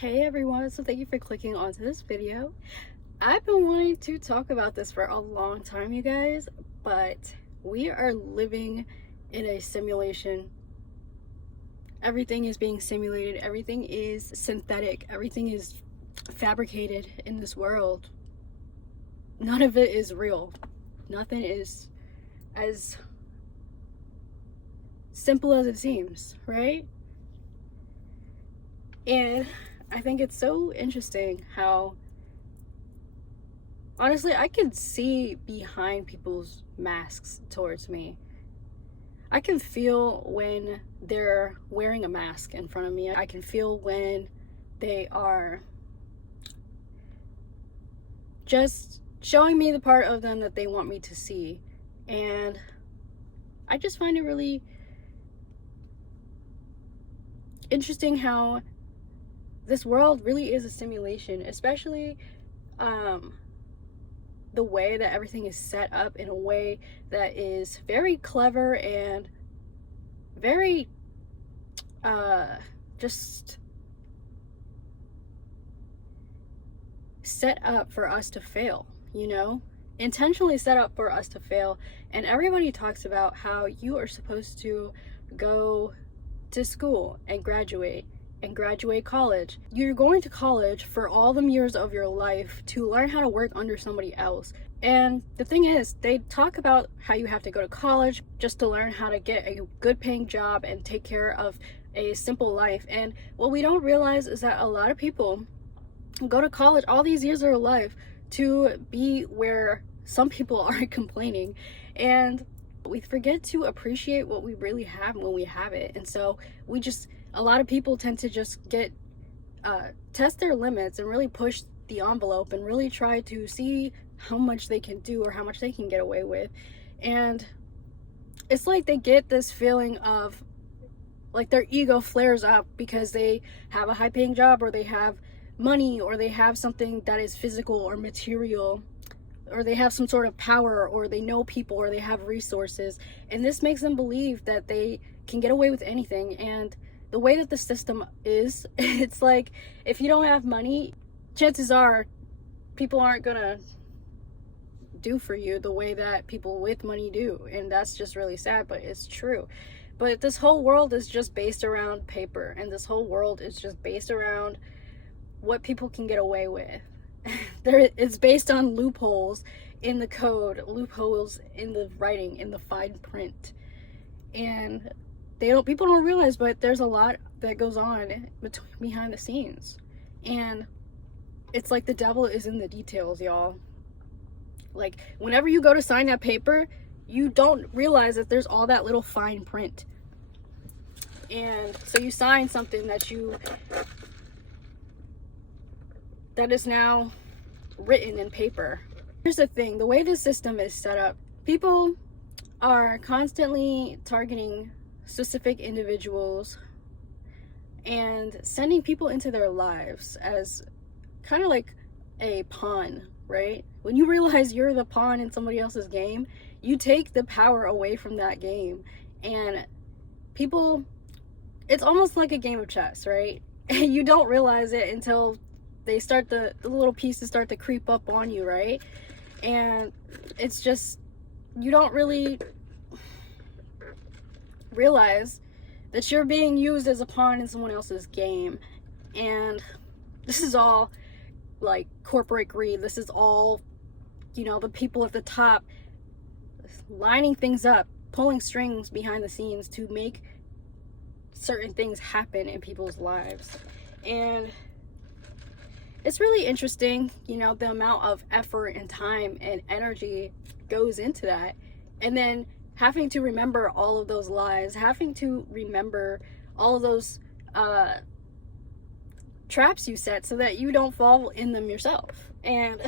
Hey everyone, so thank you for clicking onto this video. I've been wanting to talk about this for a long time, you guys, but we are living in a simulation. Everything is being simulated, everything is synthetic, everything is fabricated in this world. None of it is real. Nothing is as simple as it seems, right? And I think it's so interesting how, honestly, I can see behind people's masks towards me. I can feel when they're wearing a mask in front of me. I can feel when they are just showing me the part of them that they want me to see. And I just find it really interesting how this world really is a simulation, especially the way that everything is set up in a way that is very clever and very just set up for us to fail, intentionally set up for us to fail. And everybody talks about how you are supposed to go to school and graduate college. You're going to college for all the years of your life to learn how to work under somebody else. And the thing is, they talk about how you have to go to college just to learn how to get a good paying job and take care of a simple life. And what we don't realize is that a lot of people go to college all these years of their life to be where some people are complaining. And we forget to appreciate what we really have when we have it. And so a lot of people tend to just test their limits and really push the envelope and really try to see how much they can do or how much they can get away with. And it's like they get this feeling of like their ego flares up because they have a high paying job, or they have money, or they have something that is physical or material, or they have some sort of power, or they know people, or they have resources. And this makes them believe that they can get away with anything. And the way that the system is, it's like if you don't have money, chances are people aren't gonna do for you the way that people with money do. And that's just really sad, but it's true. But this whole world is just based around paper, and this whole world is just based around what people can get away with. It's based on loopholes in the code, loopholes in the writing, in the fine print. And people don't realize, but there's a lot that goes on behind the scenes. And it's like the devil is in the details, y'all. Like, whenever you go to sign that paper, you don't realize that there's all that little fine print. And so you sign something that is now written in paper. Here's the thing, the way this system is set up, people are constantly targeting specific individuals and sending people into their lives as kind of like a pawn, right? When you realize you're the pawn in somebody else's game, you take the power away from that game. And people, it's almost like a game of chess, right? And you don't realize it until the little pieces start to creep up on you, right? And it's just, you don't really realize that you're being used as a pawn in someone else's game. And this is all like corporate greed. This is all, the people at the top lining things up, pulling strings behind the scenes to make certain things happen in people's lives. And it's really interesting, the amount of effort and time and energy goes into that. And then having to remember all of those lies, having to remember all of those traps you set so that you don't fall in them yourself. And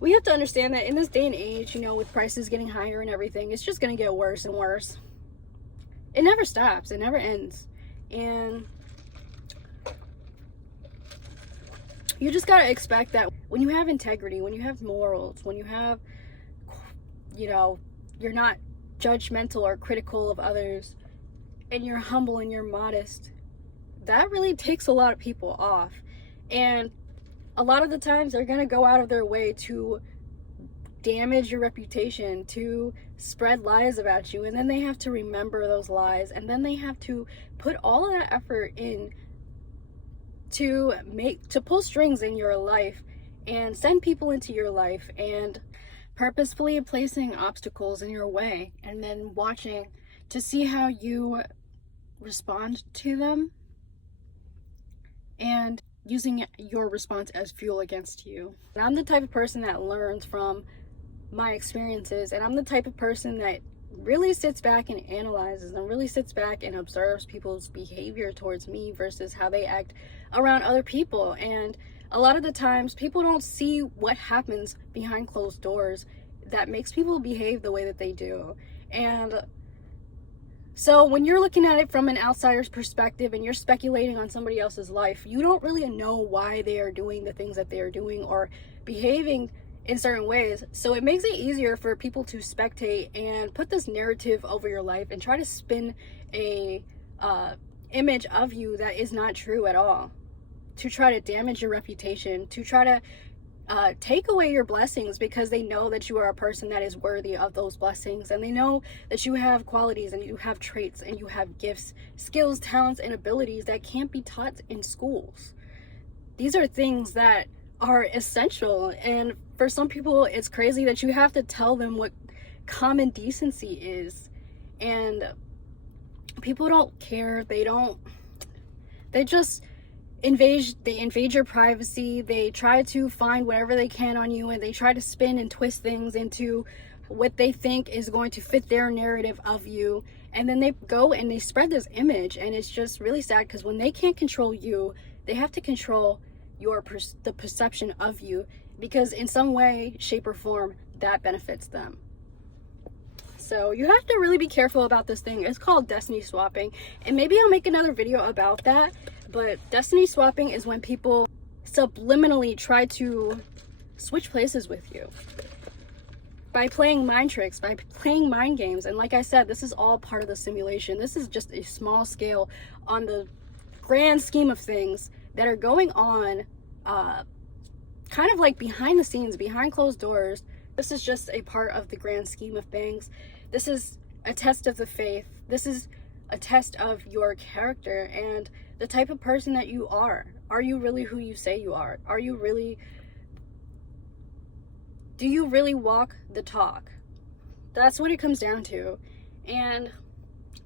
we have to understand that in this day and age, with prices getting higher and everything, it's just going to get worse and worse. It never stops. It never ends. And you just got to expect that when you have integrity, when you have morals, when you have, you're not judgmental or critical of others, and you're humble and you're modest, that really takes a lot of people off. And a lot of the times they're going to go out of their way to damage your reputation, to spread lies about you, and then they have to remember those lies, and then they have to put all of that effort in to pull strings in your life and send people into your life and purposefully placing obstacles in your way, and then watching to see how you respond to them and using your response as fuel against you. And I'm the type of person that learns from my experiences, and I'm the type of person that really sits back and analyzes and really sits back and observes people's behavior towards me versus how they act around other people. And a lot of the times people don't see what happens behind closed doors that makes people behave the way that they do. And so when you're looking at it from an outsider's perspective and you're speculating on somebody else's life, you don't really know why they are doing the things that they are doing or behaving in certain ways. So it makes it easier for people to spectate and put this narrative over your life and try to spin a image of you that is not true at all, to try to damage your reputation, to try to take away your blessings, because they know that you are a person that is worthy of those blessings, and they know that you have qualities and you have traits and you have gifts, skills, talents, and abilities that can't be taught in schools. These are things that are essential, and for some people it's crazy that you have to tell them what common decency is, and people don't care. They just invade your privacy. They try to find whatever they can on you, and they try to spin and twist things into what they think is going to fit their narrative of you, and then they go and they spread this image. And it's just really sad, because when they can't control you, they have to control the perception of you, because in some way, shape, or form that benefits them. So you have to really be careful about this thing. It's called destiny swapping, and maybe I'll make another video about that. But destiny swapping is when people subliminally try to switch places with you by playing mind tricks, by playing mind games. And like I said, this is all part of the simulation. This is just a small scale on the grand scheme of things that are going on, kind of like behind the scenes, behind closed doors. This is just a part of the grand scheme of things. This is a test of the faith. This is a test of your character and the type of person that you are. Are you really who you say you are? Do you really walk the talk? That's what it comes down to. And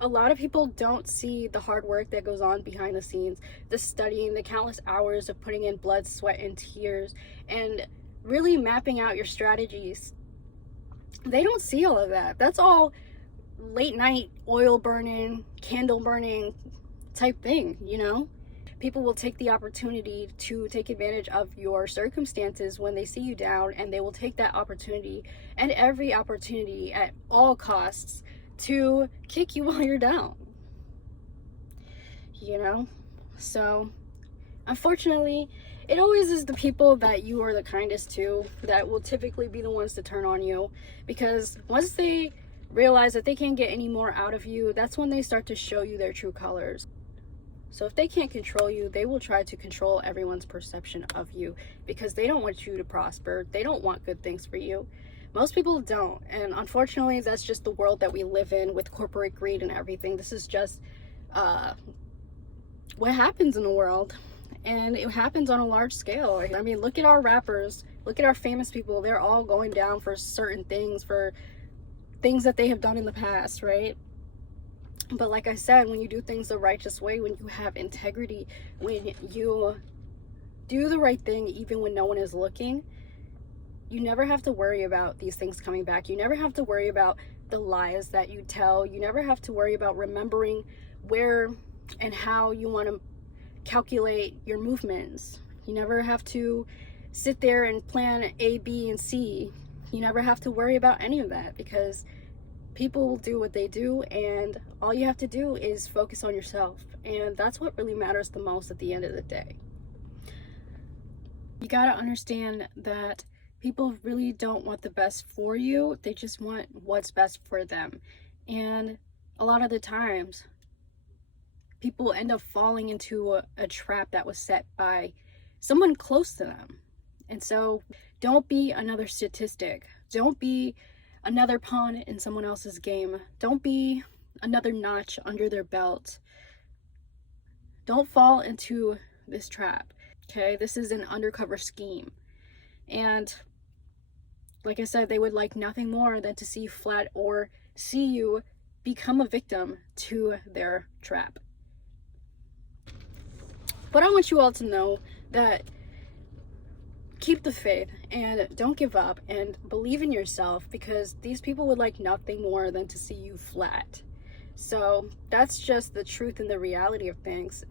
a lot of people don't see the hard work that goes on behind the scenes, the studying, the countless hours of putting in blood, sweat, and tears, and really mapping out your strategies. They don't see all of that. That's all late night oil burning, candle burning type thing, you know? People will take the opportunity to take advantage of your circumstances when they see you down, and they will take that opportunity and every opportunity at all costs to kick you while you're down, you know? So unfortunately, it always is the people that you are the kindest to that will typically be the ones to turn on you, because once they realize that they can't get any more out of you, that's when they start to show you their true colors. So if they can't control you, they will try to control everyone's perception of you, because they don't want you to prosper. They don't want good things for you. Most people don't, and unfortunately that's just the world that we live in with corporate greed and everything. This is just what happens in the world, and it happens on a large scale. I mean, look at our rappers, look at our famous people. They're all going down for certain things, for things that they have done in the past, right? But like I said, when you do things the righteous way, when you have integrity, when you do the right thing even when no one is looking, you never have to worry about these things coming back. You never have to worry about the lies that you tell. You never have to worry about remembering where and how you want to calculate your movements. You never have to sit there and plan A, B, and C. You never have to worry about any of that, because people will do what they do, and all you have to do is focus on yourself. And that's what really matters the most at the end of the day. You gotta understand that people really don't want the best for you. They just want what's best for them. And a lot of the times, people end up falling into a trap that was set by someone close to them. And so don't be another statistic. Don't be another pawn in someone else's game. Don't be another notch under their belt. Don't fall into this trap. Okay, this is an undercover scheme. And like I said, they would like nothing more than to see you flat or see you become a victim to their trap. But I want you all to know that keep the faith and don't give up and believe in yourself, because these people would like nothing more than to see you flat. So that's just the truth and the reality of things.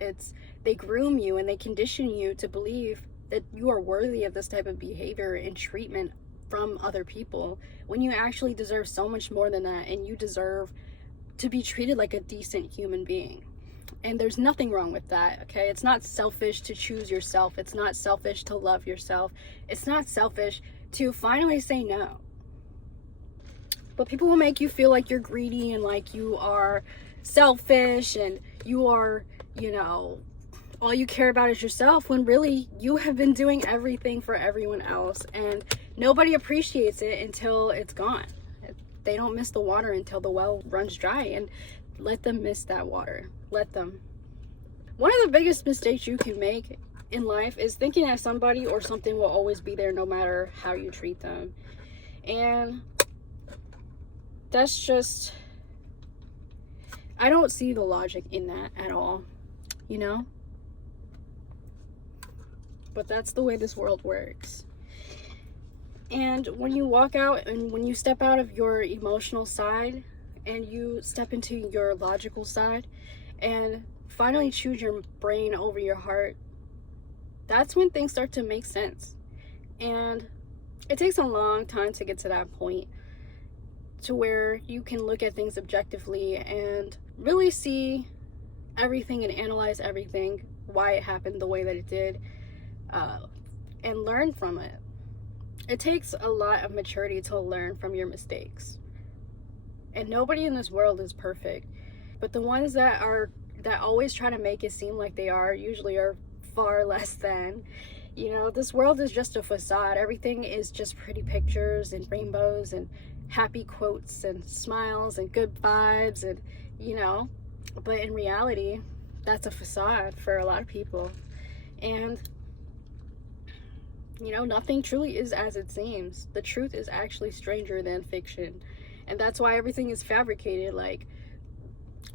They groom you and they condition you to believe that you are worthy of this type of behavior and treatment from other people, when you actually deserve so much more than that, and you deserve to be treated like a decent human being. And there's nothing wrong with that, okay? It's not selfish to choose yourself. It's not selfish to love yourself. It's not selfish to finally say no. But people will make you feel like you're greedy and like you are selfish and you are, you know, all you care about is yourself, when really you have been doing everything for everyone else, and nobody appreciates it until it's gone. They don't miss the water until the well runs dry, and let them miss that water. Let them. One of the biggest mistakes you can make in life is thinking that somebody or something will always be there no matter how you treat them. And that's just, I don't see the logic in that at all, you know? But that's the way this world works. And when you walk out and when you step out of your emotional side and you step into your logical side and finally choose your brain over your heart, that's when things start to make sense. And it takes a long time to get to that point, to where you can look at things objectively and really see everything and analyze everything, why it happened the way that it did, and learn from it. It takes a lot of maturity to learn from your mistakes. And nobody in this world is perfect. But the ones that always try to make it seem like they are usually are far less than. You know, this world is just a facade. Everything is just pretty pictures and rainbows and happy quotes and smiles and good vibes, and you know, but in reality, that's a facade for a lot of people. And you know, nothing truly is as it seems. The truth is actually stranger than fiction. And that's why everything is fabricated. Like,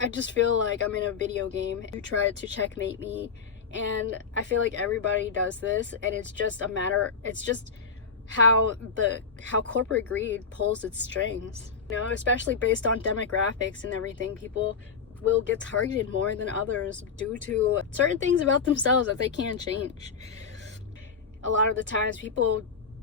I just feel like I'm in a video game. You tried to checkmate me. And I feel like everybody does this. And it's just how corporate greed pulls its strings. You know, especially based on demographics and everything. People will get targeted more than others due to certain things about themselves that they can't change. A lot of the times people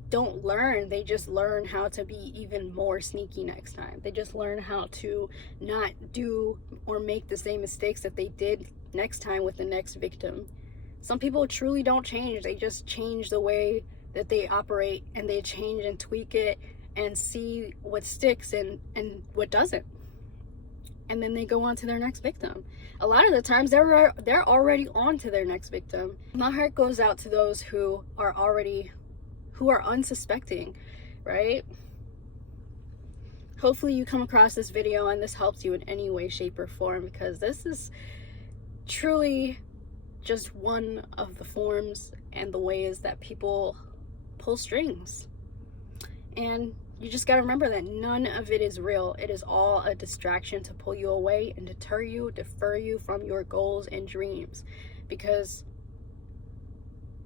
don't learn, they just learn how to be even more sneaky next time. They just learn how to not do or make the same mistakes that they did next time with the next victim. Some people truly don't change, they just change the way that they operate, and they change and tweak it and see what sticks and what doesn't. And then they go on to their next victim. A lot of the times they're already on to their next victim. My heart goes out to those who are unsuspecting, right? Hopefully you come across this video and this helps you in any way, shape, or form, because this is truly just one of the forms and the ways that people pull strings. And you just gotta remember that none of it is real. It is all a distraction to pull you away and deter you, defer you from your goals and dreams, because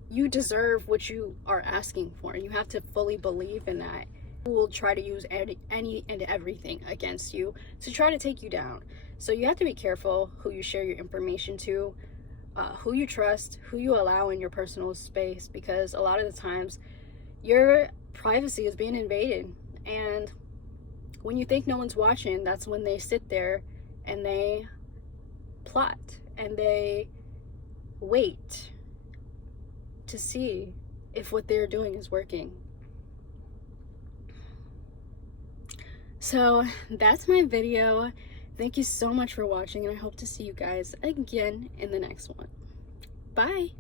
you deserve what you are asking for, and you have to fully believe in that. People will try to use any and everything against you to try to take you down. So you have to be careful who you share your information to, who you trust, who you allow in your personal space, because a lot of the times your privacy is being invaded. And when you think no one's watching, that's when they sit there and they plot and they wait to see if what they're doing is working. So that's my video. Thank you so much for watching, and I hope to see you guys again in the next one. Bye!